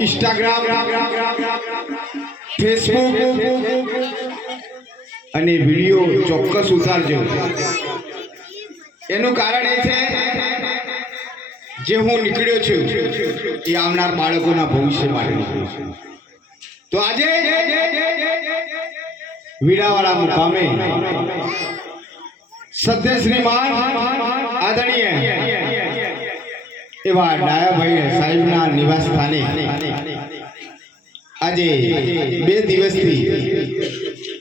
Instagram, Facebook, અને video ચોક્કસ ઉતારજો. એનું કારણ એ છે જે હું નીકળ્યો છું, એ આવનાર બાળકોના ભવિષ્ય માટે. તો આજે વીડાવાળા મુકામે સદ્ય શ્રીમાન આદરણીય એવા ડાયાભાઈ સાહેબના નિવાસ સ્થાને આજે બે દિવસથી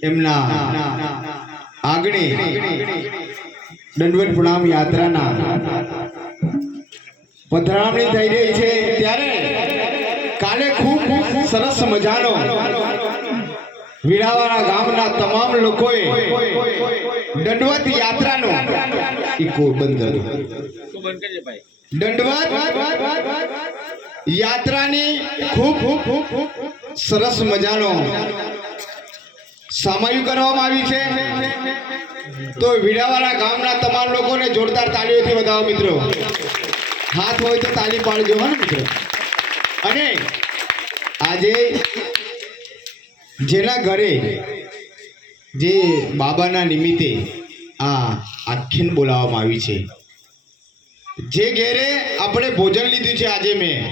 એમના આંગણે દંડવત પ્રણામ યાત્રાના પધરામણી થઈ રહી છે. ત્યારે કાલે ખૂબ સરસ મજાનો વીરાવાળા ગામના તમામ લોકોએ દંડવત યાત્રાનો ઇકો બંધ કર્યો. દંડવત યાત્રાની ખૂબ ખૂબ ખૂબ સરસ મજાનો સામાયુ કરવામાં આવી છે. તો વીડાવાળા ગામના તમામ લોકોને જોરદાર તાળીઓથી વધાવો મિત્રો. હાથ હોય તો તાળી પાડજો હો ને મિત્રો. અને આજે જેના ઘરે જે બાબાના નિમિત્તે આ આખ્યાન બોલાવવામાં આવી છે. જે ઘેરે આપણે ભોજન લીધું છે આજે મેં.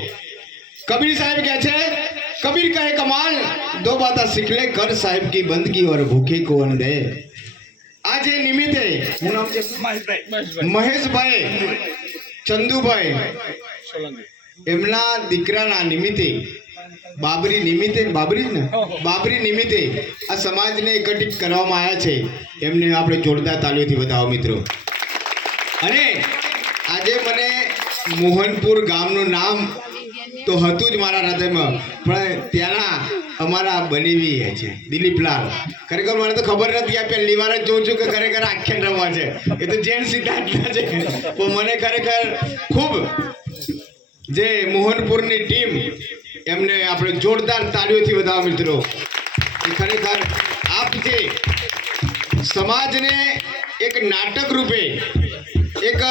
કબીર સાહેબ કહે છે, કબીર કહે કમાલ, દો બાતા શીખલે કર સાહેબ કી બંદગી ઓર ભૂખે કોણ દે? આજે નિમિત્તે હું નામ છે મહેશભાઈ. ચંદુભાઈ. એમના દીકરાના નિમિત્તે, બાબરી નિમિત્તે, બાબરી ને? બાબરી નિમિત્તે આ સમાજને એકત્રિત કરવામાં આવ્યા છે. એમને આપણે જોરદાર તાળીઓથી વધાવો મિત્રો. અને આજે મને મોહનપુર ગામનું નામ તો હતું જ મારા હૃદયમાં. પણ ત્યાંના અમારા બનેવી છે, દિલીપલાલ. ખરેખર મને તો ખબર નથી આ પહેલી વાર જ જોઉં છું કે ખરેખર આખ્યાન છે. એ તો જૈન સિદ્ધાર્થના છે. પણ મને ખરેખર ખૂબ જે મોહનપુરની ટીમ એમને આપણે જોરદાર તાળીઓથી વધાવો મિત્રો. ખરેખર આપ જે સમાજને એક નાટક રૂપે, એક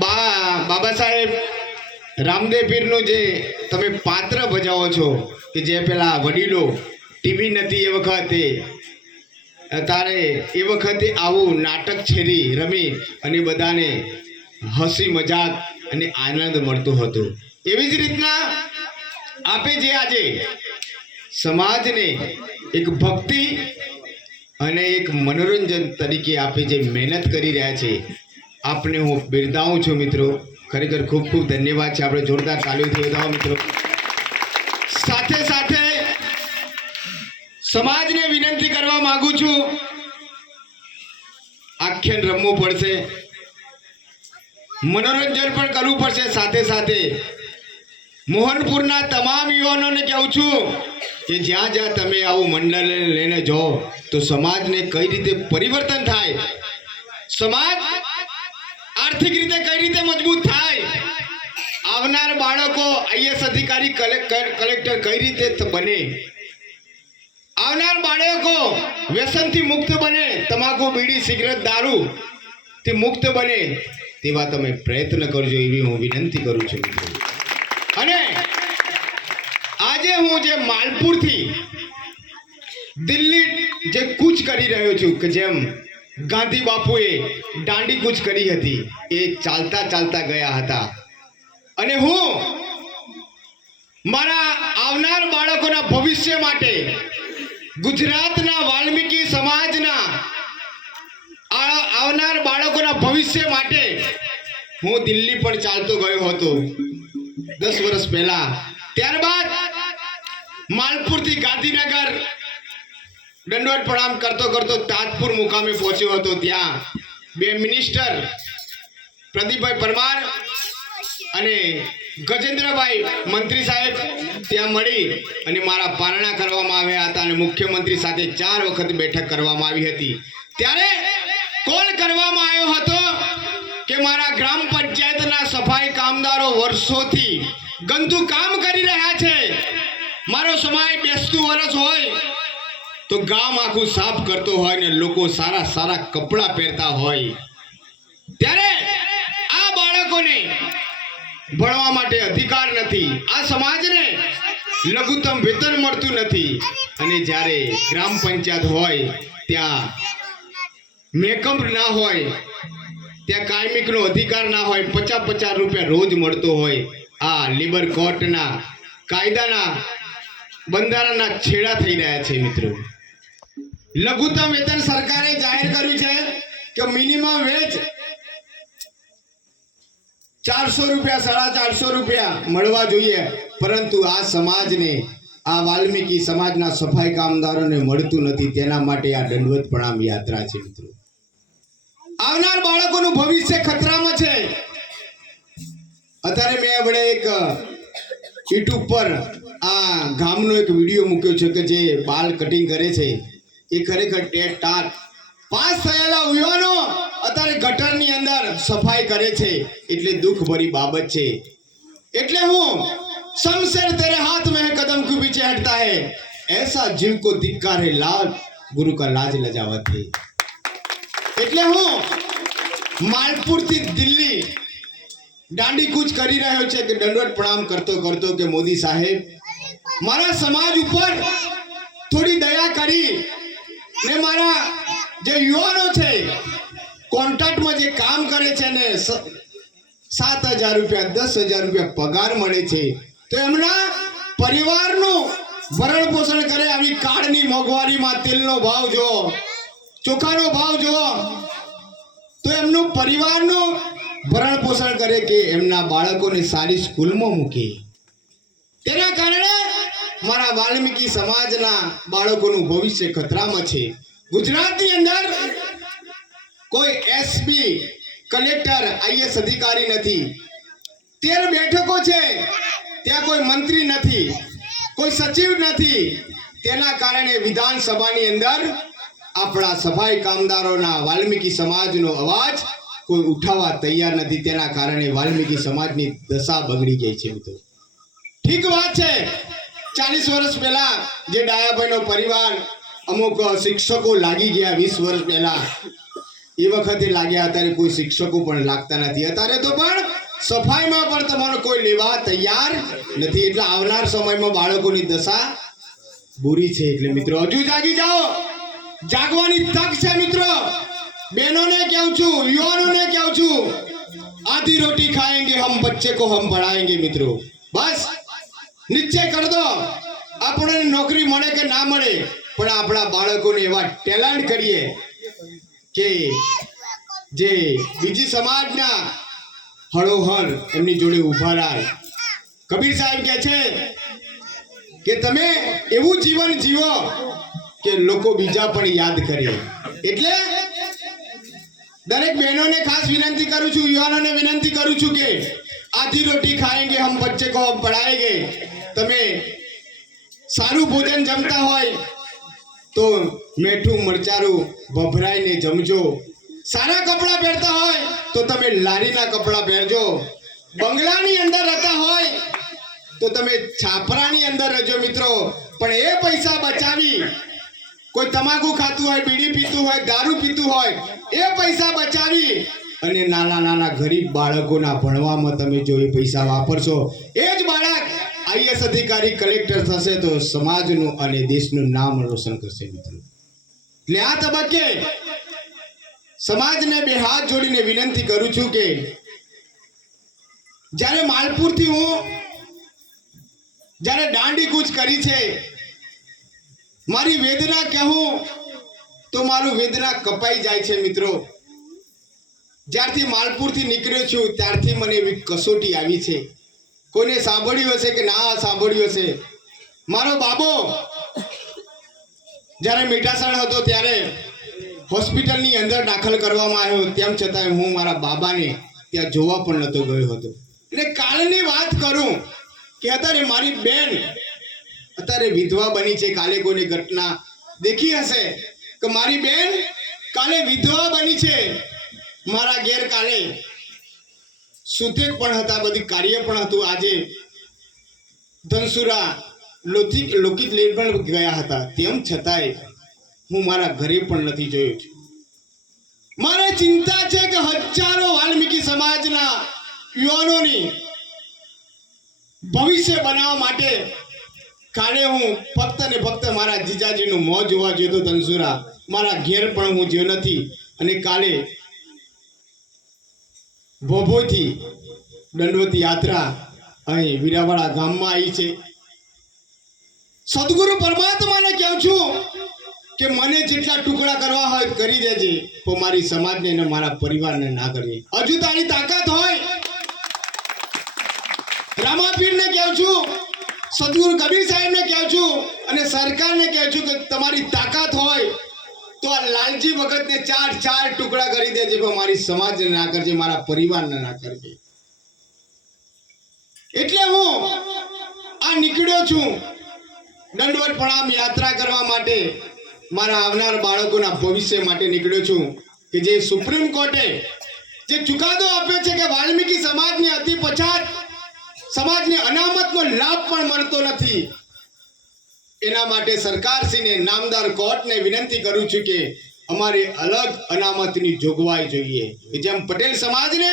બા બાબા સાહેબ, રામદેવ પીરનું જે તમે પાત્ર ભજાવો છો, કે જે પેલા વડીલો ટીવી નથી એ વખતે, તારે એ વખતે આવું નાટક છેરી રમી અને બધાને હસી મજાક અને આનંદ મળતો હતો. એવી જ રીતના આપે જે આજે સમાજને એક ભક્તિ અને એક મનોરંજન તરીકે આપે જે મહેનત કરી રહ્યા છે આપને હું બિરદાવું છું મિત્રો. ખરેખર ખૂબ ખૂબ ધન્યવાદ છે. આપણે જોરદાર તાલીઓથી વધાવો મિત્રો. સાથે સાથે સમાજને વિનંતી કરવા માંગુ છું. આખ્યાન રમવું પડશે. મનોરંજન પણ કરવું પડશે. સાથે સાથે મોહનપુરના તમામ યુવાનોને કહું છું કે જ્યાં જ્યાં તમે આવું મંડળ લઈને જાઓ, તો સમાજને કઈ રીતે પરિવર્તન થાય? સમાજ આર્થિક રીતે કઈ રીતે મજબૂત થાય? આવનાર બાળકો આઈએસ અધિકારી કલેક્ટર કઈ રીતે બને? આવનાર બાળકો વ્યસનથી મુક્ત બને, તમાકુ, બીડી, સિગરેટ, દારૂ થી મુક્ત બને. તેવા તમે પ્રયત્ન કરજો, એવી હું વિનંતી કરું છું. અને આજે હું જે માલપુરથી દિલ્હી જે કૂચ કરી રહ્યો છું, કે જેમ ગાંધી બાપુએ દાંડી કૂચ કરી હતી. એ ચાલતા ચાલતા ગયા હતા. અને હું મારા આવનાર બાળકોના ભવિષ્ય માટે ગુજરાતના વાલ્મીકી સમાજના આવનાર બાળકોના ભવિષ્ય માટે હું દિલ્હી પણ ચાલતો ગયો હતો દસ વર્ષ પહેલા. ત્યારબાદ માલપુરથી ગાંધીનગર દંડવત પ્રણામ કરતો કરતો તાજપુર મુકામે પહોંચ્યો હતો ત્યાં. બે મિનિસ્ટર પ્રદીપભાઈ પરમાર અને ગજેન્દ્રભાઈ મંત્રી સાહેબ ત્યાં મળી અને મારા પારણા કરવામાં આવ્યા હતા અને મુખ્યમંત્રી સાથે ચાર વખત બેઠક કરવામાં આવી હતી. ત્યારે કોલ કરવામાં આવ્યો હતો કે મારા ગ્રામ પંચાયતના સફાઈ કામદારો વર્ષોથી ગંદુ કામ કરી રહ્યા છે. મારો સમય બેસતું વર્ષ હોય તો ગામ આખું સાફ કરતો હોય ને લોકો સારા સારા કપડાં પહેરતા હોય. ત્યારે આ બાળકોને ભણવા માટે અધિકાર નથી. આ સમાજને લઘુત્તમ વેતન મળતું નથી. અને જ્યારે ગ્રામ પંચાયત હોય, ત્યાં મેકઅપ ના હોય, ત્યાં કાયમિકનો અધિકાર ના હોય, પચાસ પચાસ રૂપિયા રોજ મળતો હોય. આ લેબર કોર્ટના કાયદાના બંધારણના છેડા થઈ રહ્યા છે મિત્રો. લઘુત્તમ વેતન સરકારે જાહેર કર્યું છે કે મિનિમમ વેજ ચારસો રૂપિયા, સાડા ચારસો રૂપિયા મળવા જોઈએ. પરંતુ આ સમાજને, આ વાલ્મીકી સમાજના સફાઈ કામદારોને મળતું નથી. તેના માટે આ દંડવત પ્રણામ યાત્રા છે, મિત્રો. આવનાર બાળકોનું ભવિષ્ય ખતરામાં છે. અત્યારે મેં આપણે એક યુટ્યુબ પર આ ગામનો એક વીડિયો મૂક્યો છે કે જે બાલ કટિંગ કરે છે. એ ખરેખર ટેટ ટાટ પાસ થયેલા યુવાનો અત્યારે ગટરની અંદર સફાઈ કરે છે એટલે દુઃખભરી બાબત છે એટલે હું શમશેર તેરે હાથ મેં કદમ ક્યુ પીછે હટતા હે એસા જીવ કો ધિક્કાર હે લાજ ગુરુ કા લાજ લજાવત હે એટલે હું માલપુર થી દિલ્હી દાંડી કૂચ કરી રહ્યો છે કે દંડવત પ્રણામ કરતો કરતો કે મોદી સાહેબ મારા સમાજ ઉપર થોડી દયા કરી ને મારા જે યુવાનો છે, કોન્ટ્રાક્ટમાં જે કામ કરે છે ને સાત હજાર રૂપિયા, દસ હજાર રૂપિયા પગાર મળે છે, તો એમના પરિવારનું ભરણ પોષણ કરે આવી કાળની મોંઘવારીમાં તેલનો ભાવ જો ચોખાનો ભાવ જો તો એમનું પરિવારનું ભરણ પોષણ કરે કે એમના બાળકોને સારી સ્કૂલમાં મૂકે. તેના કારણે મારા વાલ્મીકી સમાજના બાળકોનું ભવિષ્ય ખતરામાં છે. ગુજરાતની અંદર કોઈ એસપી કલેક્ટર આઈએસ અધિકારી નથી. તેર બેઠકો છે. ત્યાં કોઈ મંત્રી નથી. કોઈ સચિવ નથી. તેના કારણે વિધાનસભાની અંદર આપણા સફાઈ કામદારોના વાલ્મીકી સમાજનો અવાજ કોઈ ઉઠાવવા તૈયાર નથી. તેના કારણે વાલ્મીકી સમાજની દશા બગડી ગઈ છે ઠીક વાત છે. ચાલીસ વર્ષ પહેલા જે ડાયાભાઈનો પરિવાર અમુક શિક્ષકો લાગી ગયા વીસ વર્ષ પહેલા. એ વખતે લાગ્યા અત્યારે કોઈ શિક્ષકો પણ લાગતા નથી. અત્યારે તો પણ સફાઈમાં પણ તમારો કોઈ લેવા તૈયાર નથી. એટલે આવનાર સમયમાં બાળકોની દશા બુરી છે. એટલે મિત્રો, હજુ જાગી જાઓ. જાગવાની તક છે મિત્રો. બહેનોને કહું છું, યુવાનોને કહું છું, આધી રોટી ખાएंगे હમ બચ્ચે को हम बढ़ाएंगे મિત્રો. બસ. નિશ્ચય કરજો આપણને નોકરી મળે કે ના મળે, પણ આપણા બાળકોને એવા ટેલેન્ટ કરીએ કે જે બીજી સમાજના હળોહળ એમની જોડે ઊભા રહે કબીર સાહેબ કહે છે કે તમે એવું જીવન જીવો કે લોકો બીજા પણ યાદ કરે. એટલે દરેક બહેનોને ખાસ વિનંતી કરું છું, યુવાનોને વિનંતી કરું છું કે आधी રોટી खाएंगे હમ बच्चे को हम पढ़ाएंगे તમે સારું ભોજન જમતા હોય તો મીઠું મરચારું ભભરાઈને જમજો. સારા કપડાં પહેરતા હોય તો તમે લારીના કપડાં પહેરજો. બંગલાની અંદર રહેતા હોય તો તમે છાપરાની અંદર રહેજો મિત્રો. પણ એ પૈસા બચાવી. કોઈ તમાકુ ખાતું હોય, બીડી પીતું હોય, દારૂ પીતું હોય, એ પૈસા બચાવી અને નાના નાના ગરીબ બાળકોના ભણવામાં તમે જો એ પૈસા વાપરશો. એ જ બાળક આઈએસ અધિકારી કલેક્ટર થશે તો સમાજનું અને દેશનું નામ રોશન કરશે મિત્રો. એટલે આ તબક્કે સમાજને બે હાથ જોડીને વિનંતી કરું છું કે જ્યારે માલપુરથી હું જ્યારે દાંડી કૂચ કરી છે, મારી વેદના કહું તો મારું વેદના કપાઈ જાય છે મિત્રો. જ્યારથી માલપુરથી નીકળ્યો છું, ત્યારથી મને એવી કસોટી આવી છે. કોઈને સાંભળ્યું હશે કે ના સાંભળ્યું હશે? મારો બાબો, જ્યારે મીઠાસણ હતો ત્યારે હોસ્પિટલની અંદર દાખલ કરવામાં આવ્યો. તેમ છતાં હું મારા બાબાને ત્યાં જોવા પણ નહોતો ગયો હતો. એટલે કાલની વાત કરું કે અત્યારે મારી બેન અત્યારે વિધવા બની છે. કાલે કોઈની ઘટના દેખી હશે? કે મારી બેન કાલે વિધવા બની છે. મારા ઘેર કાલે સુતેક પણ હતા બધી કાર્ય પણ હતું. આજે ધનસુરા લોથિક, લોકિત લઈ પણ ગયા હતા. તેમ છતાંય હું મારા ઘરે પણ નથી જોયો છું. મારે ચિંતા છે કે હજારો વાલ્મીકી સમાજના યુવાનોની ભવિષ્ય બનાવવા માટે કાલે હું ફક્ત ને ફક્ત મારા જીજાજીનું મોં જોવા ગયો હતો ધનસુરા. મારા ઘેર પણ હું જ્યો નથી અને કાલે ભોભોથી દંડવત યાત્રા અહીં વીરાવાડા ગામમાં આવી છે. સદગુરુ પરમાત્માને કહું છું કે મને જેટલા ટુકડા કરવા હોય કરી દેજે તો મારી સમાજને અને મારા પરિવારને ના કરીએ હજુ તારી તાકાત હોય. રામાપીરને કહું છું, સદગુરુ કબીર સાહેબને કહું છું અને સરકારને કહું છું કે તમારી તાકાત હોય તો આ લાલજી ભગતને ચાર ચાર ટુકડા કરી દેજે, પણ મારી સમાજને ના કરજે, મારા પરિવારને ના કરજે. એટલે હું આ નીકળ્યો છું દંડવત પ્રણામ યાત્રા કરવા માટે, મારા આવનાર બાળકોના ભવિષ્ય માટે નીકળ્યો છું કે જે સુપ્રીમ કોર્ટે જે ચુકાદો આપ્યો છે કે વાલ્મીકી સમાજને અતિ પછાત, સમાજને અનામતનો લાભ પણ મળતો નથી એના માટે સરકારશ્રીને નામદાર કોર્ટને વિનંતી કરું છું કે અમારે અલગ અનામતની જોગવાઈ જોઈએ. કે જેમ પટેલ સમાજને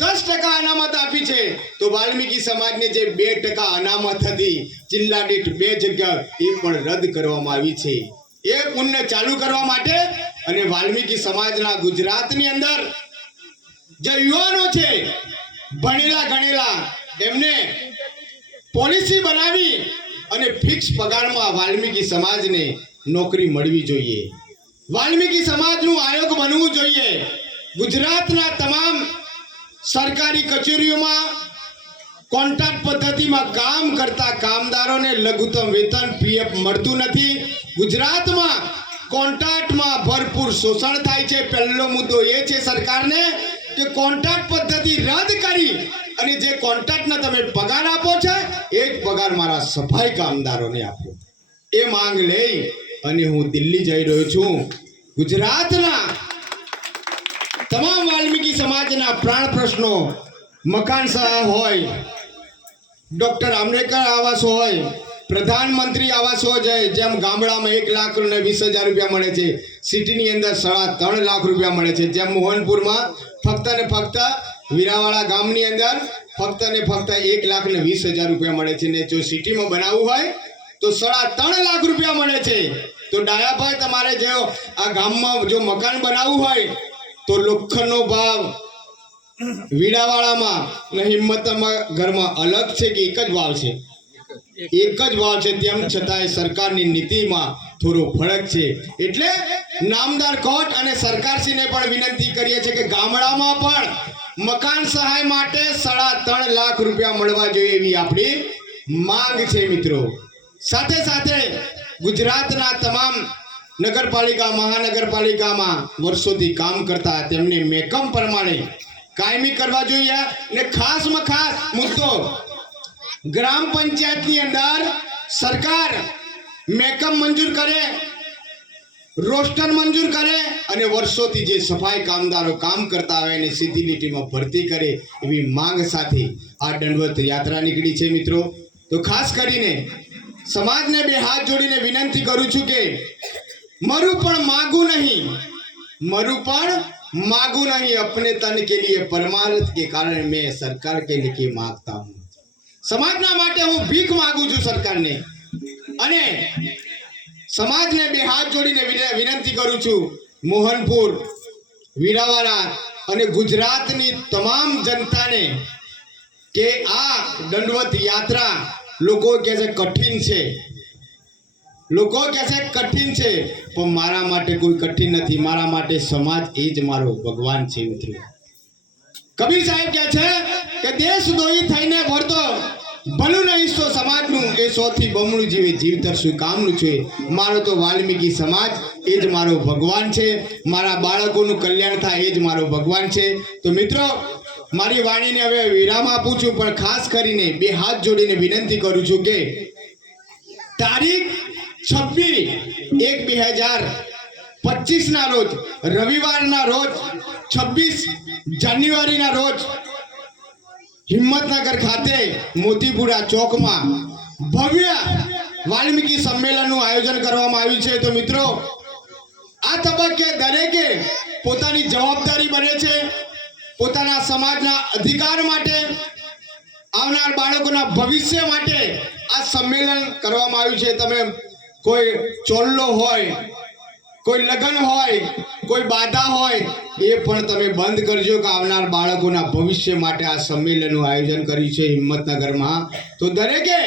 દસ ટકા અનામત આપી છે, તો વાલ્મીકી સમાજને જે બે ટકા અનામત હતી, જિલ્લા દીઠ બે જગ્યા એ પણ રદ કરવામાં આવી છે. એ પુણ્ય ચાલુ કરવા માટે અને વાલ્મીકી સમાજના ગુજરાતની અંદર જે યુવાનો છે, ભણેલા ગણેલા, એમને પોલિસી બનાવી અને ફિક્સ પગારમાં વાલ્મીકી સમાજને નોકરી મળવી જોઈએ. વાલ્મીકી સમાજનું આયોગ બનવું જોઈએ. ગુજરાતના તમામ સરકારી કચેરીઓમાં કોન્ટ્રાક્ટ પદ્ધતિમાં કામ કરતા કામદારોને લઘુત્તમ વેતન, પીએફ મળતું નથી. ગુજરાતમાં કોન્ટ્રાક્ટમાં ભરપૂર શોષણ થાય છે. પહેલો મુદ્દો એ છે સરકારને કે કોન્ટ્રાક્ટ પદ્ધતિ રદ કરી અને જે કોન્ટ્રાક્ટના તમે પગાર આપો છે, એ જ પગાર મારા સફાઈ કામદારોને આપો. એ માંગ લઈ અને હું દિલ્હી જઈ રહ્યો છું. ગુજરાતના તમામ વાલ્મીકી સમાજના પ્રાણ પ્રશ્નો, મકાન સહાય હોય, ડોક્ટર આંબેડકર આવાસ હોય, પ્રધાનમંત્રી આવાસ હોય જેમ ગામડામાં એક લાખ ને વીસ હજાર રૂપિયા મળે છે, સિટીની અંદર સાડા ત્રણ લાખ રૂપિયા મળે છે, જેમ મોહનપુરમાં ફક્ત ને ફક્ત વીરાવાડા ગામની અંદર ફક્ત ને ફક્ત એક લાખ ને વીસ હજાર રૂપિયા મળે છે ને જો સિટીમાં બનાવવું હોય તો સાડા ત્રણ લાખ રૂપિયા મળે છે. તો ડાયાભાઈ, તમારે જો આ ગામમાં જો મકાન બનાવવું હોય તો લોખંડનો ભાવ વીડાવાળામાં ને હિંમતમાં ઘરમાં અલગ છે કે એક જ ભાવ છે? એક જ ભાવ છે, તેમ છતાંય સરકારની નીતિમાં થોડો ફરક છે. એટલે નામદાર કોર્ટ અને સરકારશ્રીને પણ વિનંતી કરીએ છીએ કે ગામડામાં પણ મકાન સહાય માટે સાડા ત્રણ લાખ રૂપિયા મળવા જોઈએ એવી આપણી માંગ છે મિત્રો. સાથે સાથે ગુજરાતના તમામ નગરપાલિકા, મહાનગરપાલિકામાં વર્ષોથી કામ કરતા તેમને મેકમ પ્રમાણે કાયમી કરવા જોઈએ ને ખાસમાં ખાસ મુદ્દો, ગ્રામ પંચાયતની અંદર સરકાર મેકમ મંજૂર કરે રોસ્ટર મંજૂર કરે અને વર્ષોથી જે સફાઈ કામદારો કામ કરતા હોય એને સીધી લીટીમાં ભરતી કરે એવી માંગ સાથે આ દંડવત યાત્રા નીકળી છે મિત્રો તો ખાસ કરીને સમાજને બે હાથ જોડીને વિનંતી કરું છું કે મરું પણ માગું નહીં मरु पर मांगू नहीं अपने तन के लिए परमार्थ के कारण मैं सरकार के लिए मांगता हूँ સમાજના માટે હું ભીખ માંગુ છું સરકારને અને સમાજને બે હાથ જોડીને વિનંતી કરું છું, મોહનપુર વીરાવાળા અને ગુજરાતની તમામ જનતાને કે આ દંડવત યાત્રા લોકો કહે છે કઠિન છે. લોકો કહે છે કઠિન છે, પણ મારા માટે કોઈ કઠિન નથી. મારા માટે સમાજ એ જ મારો ભગવાન છે, મિત્રો. કબીર સાહેબ કહે છે કે દેશ દોહી થઈને ભરતો ભલું સો સમાજનું એ સૌથી બમણું જીવે જીવતર શું કામનું છે? મારો તો વાલ્મીકી સમાજ, એ જ મારો ભગવાન છે. મારા બાળકોનું કલ્યાણ થાય, એ જ મારો ભગવાન છે. તો મિત્રો, મારી વાણીને હવે વિરામ આપું છું, પણ ખાસ કરીને બે હાથ જોડીને વિનંતી કરું છું કે તારીખ છવ્વીસ એક બે હજાર પચીસના રોજ, રવિવારના રોજ છવ્વીસ જાન્યુઆરીના રોજ હિંમતનગર ખાતે મોતીપુરા ચોકમાં ભવ્ય વાલ્મીકી સંમેલનનું આયોજન કરવામાં આવ્યું છે. તો મિત્રો, આ તબક્કે દરેકે પોતાની જવાબદારી બને છે. પોતાના સમાજના અધિકાર માટે, આવનાર બાળકોના ભવિષ્ય માટે આ સંમેલન કરવામાં આવ્યું છે. તમે કોઈ ચોલ્લો હોય કોઈ લગ્ન હોય, કોઈ બાધા હોય, એ પણ તમે બંધ કરજો કે આવનાર બાળકોના ભવિષ્ય માટે આ સંમેલનનું આયોજન કર્યું છે હિંમતનગરમાં. તો દરેકે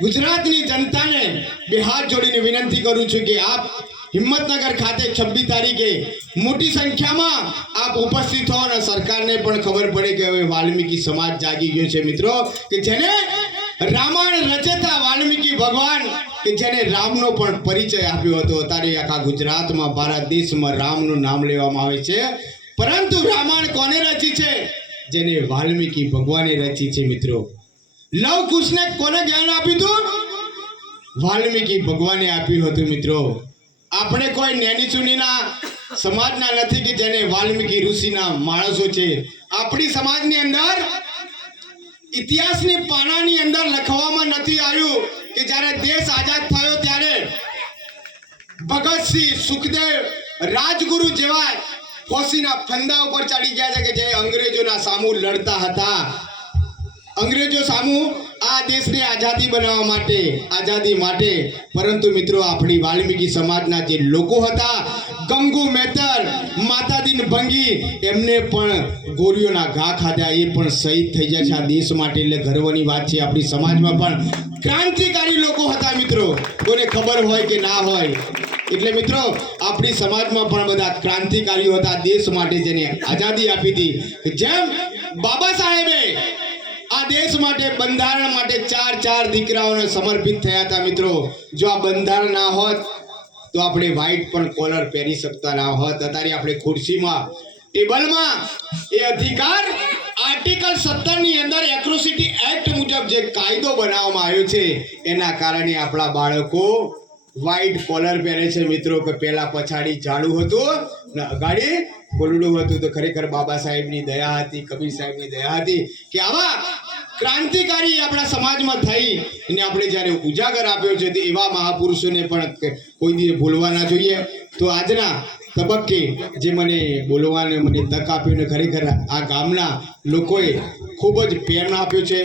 ગુજરાતની જનતાને બે હાથ જોડીને વિનંતી કરું છું કે આપ હિંમતનગર ખાતે છવ્વીસ તારીખે મોટી સંખ્યામાં આપ ઉપસ્થિત હો અને સરકારને પણ ખબર પડે કે હવે વાલ્મીકી સમાજ જાગી ગયો છે મિત્રો, કે જેને રામાયણ રચેતા વાલ્મીકી ભગવાન કે જેને રામનો પણ પરિચય આપ્યો હતો. અત્યારે આખા ગુજરાતમાં, ભારત દેશમાં રામનું નામ લેવામાં આવે છે. પરંતુ રામાયણ કોને રચી છે? જેને વાલ્મીકી ભગવાને રચી છે મિત્રો. લવ કુશને કોને જ્ઞાન આપ્યું હતું? વાલ્મીકી ભગવાને આપ્યું હતું મિત્રો. આપણે કોઈ નેની ચુનીના સમાજના નથી કે જેને વાલ્મીકી ઋષિના માણસો છે. આપણી સમાજની અંદર ઇતિહાસની પાનાની અંદર લખવામાં નથી આવ્યું કે જ્યારે દેશ આઝાદ થયો ત્યારે ભગતસિંહ સુખદેવ રાજગુરુ જેવા ફોસીના ફંદા ઉપર ચડી ગયા છે કે જે અંગ્રેજોના સામુ લડતા હતા. અંગ્રેજો સામુ આ દેશને આઝાદી બનાવવા માટે, આઝાદી માટે. પરંતુ મિત્રો, આપણી વાલ્મીકી સમાજના જે લોકો હતા ગંગુ મેતર માતાદીન ભંગી, એમને પણ ગોળીઓના ઘા ખાધા, એ પણ શહીદ થઈ જાય છે આ દેશ માટે. એટલે ગર્વની વાત છે આપણી સમાજમાં પણ. ક્રાંતિકારી લોકો હતા મિત્રો. કોને ખબર હોય કે ના હોય. એટલે મિત્રો, આપણી સમાજમાં પણ બધા ક્રાંતિકારીઓ હતા, દેશ માટે જેને આઝાદી આપી હતી. જેમ બાબા સાહેબે આ દેશ માટે બંધારણ માટે ચાર ચાર દીકરાઓને સમર્પિત થયા હતા મિત્રો. જો આ બંધારણ ના હોત તો આપણે વ્હાઈટ પણ કોલર પહેરી શકતા ના હોત. અત્યારે આપણે ખુરશીમાં, ટેબલમાં એ અધિકાર આર્ટિકલ સત્તરની અંદર એક્રોસિટી એક્ટ મુજબ જે કાયદો બનાવવામાં આવ્યો છે, એના કારણે આપણા બાળકો વ્હાઈટ કોલર પહેરે છે. મિત્રો, કે પહેલા પછાડી જાડું હતું. ને અગાડી ગોલડું હતું તો ખરેખર બાબા સાહેબની દયા હતી, કબીર સાહેબની દયા હતી કે આવા ક્રાંતિકારી આપણા સમાજમાં થઈ અને આપણે જ્યારે ઉજાગર આપ્યો છે તો એવા મહાપુરુષોને પણ કોઈ દિવસ ભૂલવા ના જોઈએ. તો આજના તબક્કે જે મને બોલવાને મને તક આપ્યું ને ખરેખર આ ગામના લોકોએ ખૂબ જ પ્રેરણા આપ્યો છે.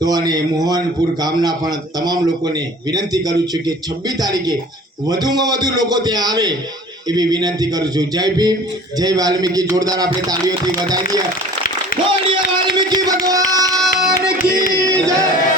તો અને મોહનપુર ગામના પણ તમામ લોકોને વિનંતી કરું છું કે છવ્વીસ તારીખે વધુમાં વધુ લોકો ત્યાં આવે. એવી વિનંતી કરું છું. જય ભીમ, જય વાલ્મીકી. જોરદાર આપણે તાલીઓથી વધાવી દઈએ વાલ્મીકી ભગવાન કી જય!